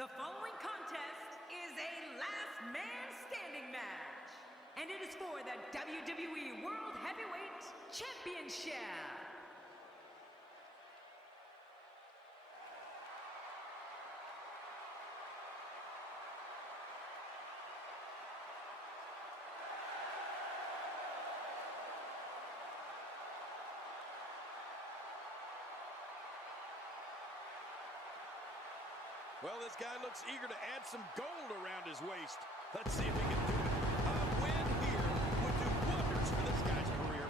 The following contest is a last man standing match, and it is for the WWE World Heavyweight Championship. Well, this guy looks eager to add some gold around his waist. Let's see if he can do it. A win here would do wonders for this guy's career.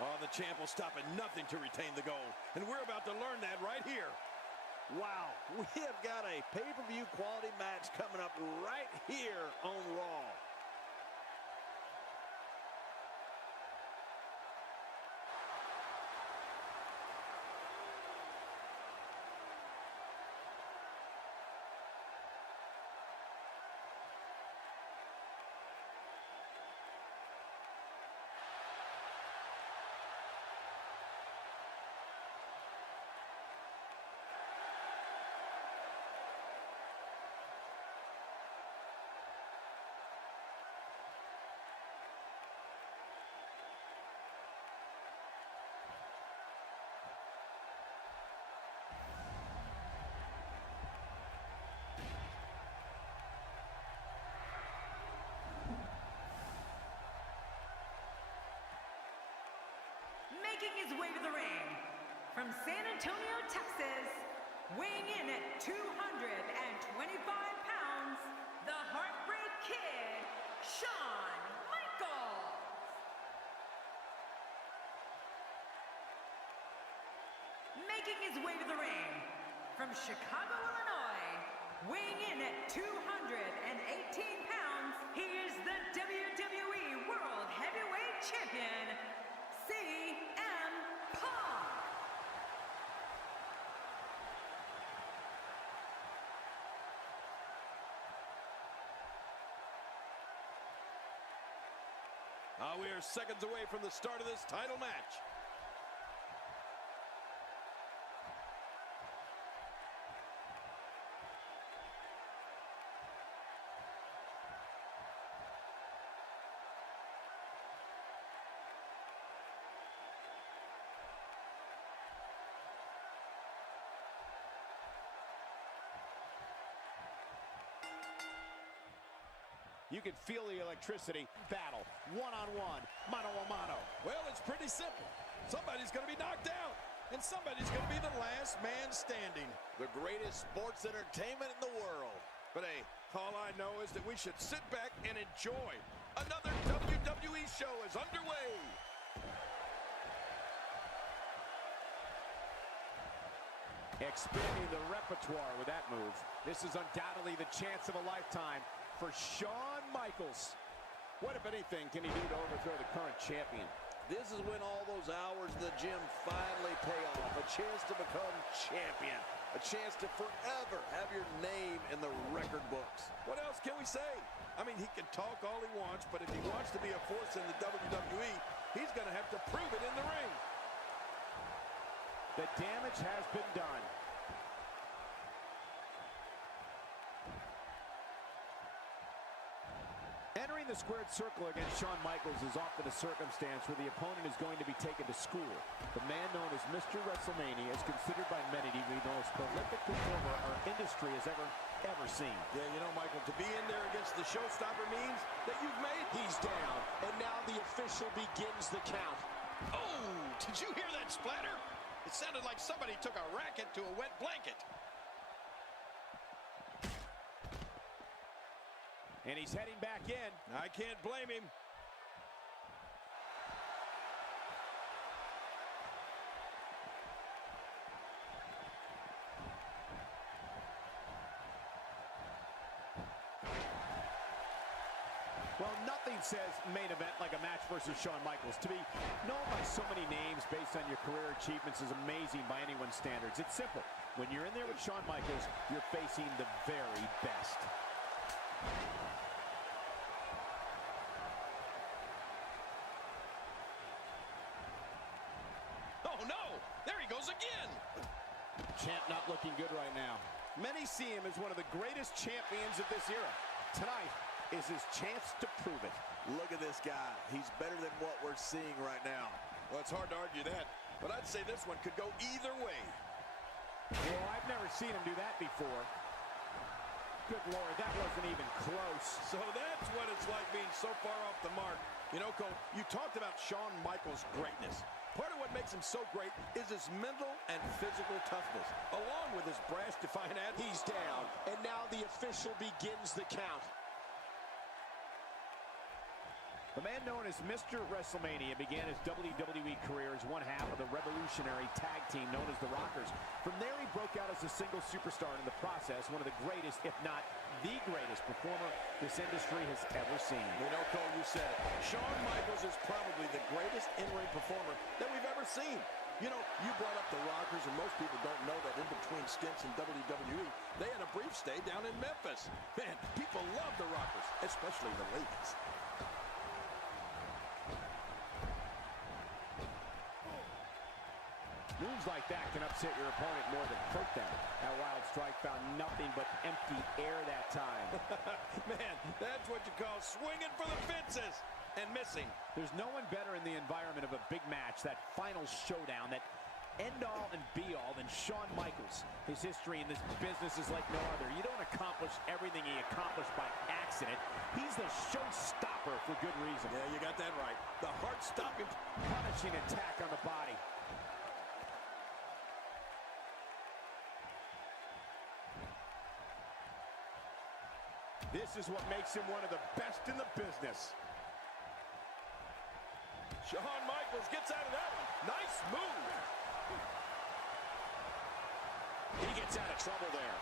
Oh, the champ will stop at nothing to retain the gold. And we're about to learn that right here. Wow, we have got a pay-per-view quality match coming up right here on Raw. Making his way to the ring, from San Antonio, Texas, weighing in at 225 pounds, the Heartbreak Kid, Shawn Michaels. Making his way to the ring, from Chicago, Illinois, weighing in at 218 pounds, he is the WWE World Heavyweight Champion, CM Punk. We are seconds away from the start of this title match. You can feel the electricity. Battle, one-on-one, mano-a-mano. Well, it's pretty simple. Somebody's going to be knocked out, and somebody's going to be the last man standing. The greatest sports entertainment in the world. But hey, all I know is that we should sit back and enjoy. Another WWE show is underway. Expanding the repertoire with that move. This is undoubtedly the chance of a lifetime for Shawn Michaels. What, if anything, can he do to overthrow the current champion? This is when all those hours in the gym finally pay off. A chance to become champion. A chance to forever have your name in the record books. What else can we say? I mean, he can talk all he wants, but if he wants to be a force in the WWE, he's going to have to prove it in the ring. The damage has been done. Entering the squared circle against Shawn Michaels is often a circumstance where the opponent is going to be taken to school. The man known as Mr. WrestleMania is considered by many to be the most prolific performer our industry has ever seen. Yeah, you know, Michael, to be in there against the showstopper means that you've made. He's down, and now the official begins the count. Oh, did you hear that splatter? It sounded like somebody took a racket to a wet blanket. And he's heading back in. I can't blame him. Well, nothing says main event like a match versus Shawn Michaels. To be known by so many names based on your career achievements is amazing by anyone's standards. It's simple. When you're in there with Shawn Michaels, you're facing the very best. Oh, no! There he goes again! Champ not looking good right now. Many see him as one of the greatest champions of this era. Tonight is his chance to prove it. Look at this guy. He's better than what we're seeing right now. Well, it's hard to argue that, but I'd say this one could go either way. Well, I've never seen him do that before. Good Lord, that wasn't even close. So that's what it's like being so far off the mark. You know, Cole, you talked about Shawn Michaels' greatness. Part of what makes him so great is his mental and physical toughness, along with his brash, defiant attitude. He's down, and now the official begins the count. The man known as Mr. WrestleMania began his WWE career as one half of the revolutionary tag team known as the Rockers. From there, he broke out as a single superstar, in the process, one of the greatest, if not the greatest performer this industry has ever seen. You know, Cole, you said it. Shawn Michaels is probably the greatest in-ring performer that we've ever seen. You know, you brought up the Rockers, and most people don't know that in between stints in WWE, they had a brief stay down in Memphis. Man, people love the Rockers, especially the ladies. Moves like that can upset your opponent more than hurt them. That wild strike found nothing but empty air that time. Man, that's what you call swinging for the fences and missing. There's no one better in the environment of a big match, that final showdown, that end-all and be-all than Shawn Michaels. His history in this business is like no other. You don't accomplish everything he accomplished by accident. He's the showstopper for good reason. Yeah, you got that right. The heart-stopping, punishing attack on the body. This is what makes him one of the best in the business. Shawn Michaels gets out of that one. Nice move. He gets out of trouble there.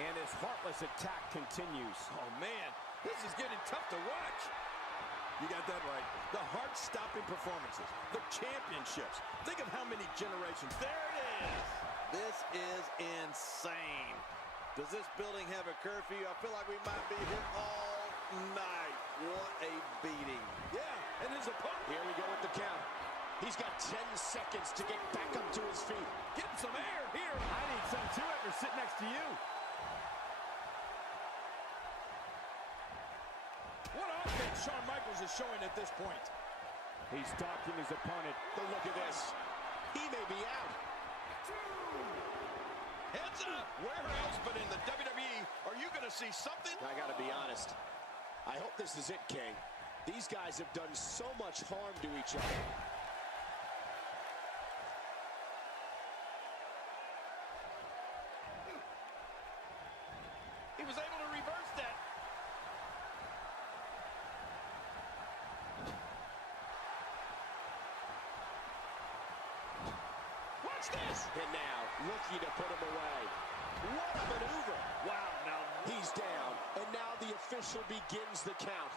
And his heartless attack continues. Oh, man, this is getting tough to watch. You got that right. The heart-stopping performances, the championships. Think of how many generations. There it is. This is insane. Does this building have a curfew? I feel like we might be here all night. What a beating. Yeah, and his opponent. Here we go with the count. He's got 10 seconds to get back up to his feet. Getting some air here. I need some too after sitting next to you. What offense Shawn Michaels is showing at this point. He's stalking his opponent. But look at this. He may be out. Heads up. Where else but in the WWE are you going to see something? I got to be honest. I hope this is it, King. These guys have done so much harm to each other. He was able to reverse that. Watch this. And now, looking to put him away. What a maneuver. Wow, now he's down. And now the official begins the count.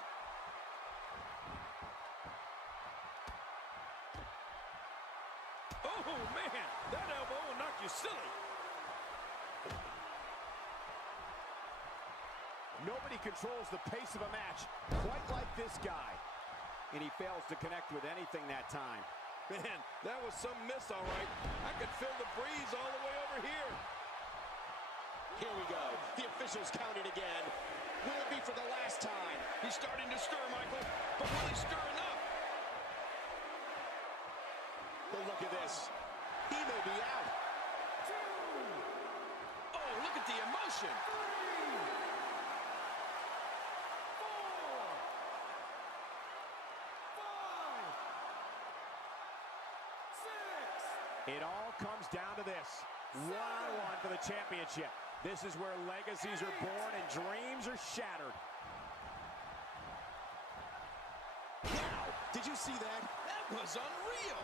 Oh, man, that elbow will knock you silly. Nobody controls the pace of a match quite like this guy. And he fails to connect with anything that time. Man, that was some miss, all right. I could feel the breeze all the way over here. Here we go. The official's counting again. Will it be for the last time? He's starting to stir, Michael. But will he stir enough? But look at this. He may be out. Oh, look at the emotion. 5, 6, It all comes down to this. One-on-one for the championship. This is where legacies are born and dreams are shattered. Wow, did you see that? That was unreal.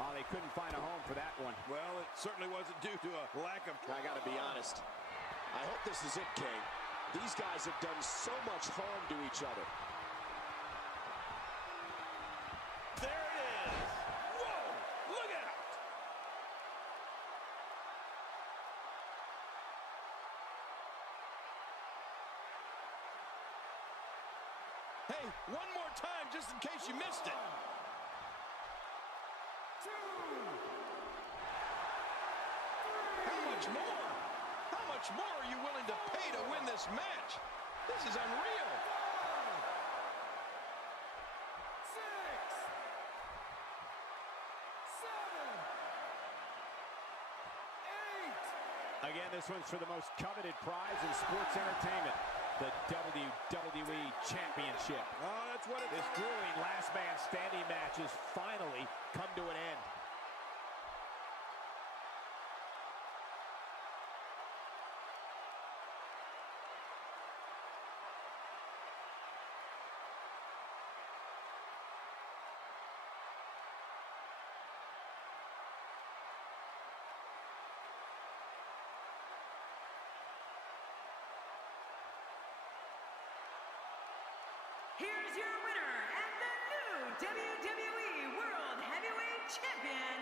Oh, they couldn't find a home for that one. Well, it certainly wasn't due to a lack of... I gotta be honest. I hope this is it, King. These guys have done so much harm to each other. There it is. Whoa, look out. Hey, one more time just in case you missed it. How much more? How much more are you willing to pay to win this match? This is unreal. Again, this one's for the most coveted prize in sports entertainment, the WWE Championship. Oh, that's what it is. This grueling last man standing match has finally come to an end. Here's your winner and the new WWE World Heavyweight Champion,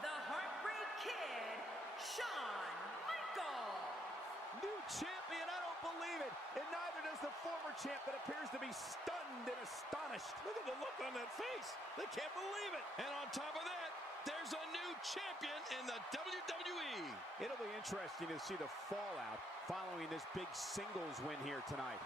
the Heartbreak Kid, Shawn Michaels. New champion, I don't believe it. And neither does the former champ that appears to be stunned and astonished. Look at the look on that face. They can't believe it. And on top of that, there's a new champion in the WWE. It'll be interesting to see the fallout following this big singles win here tonight.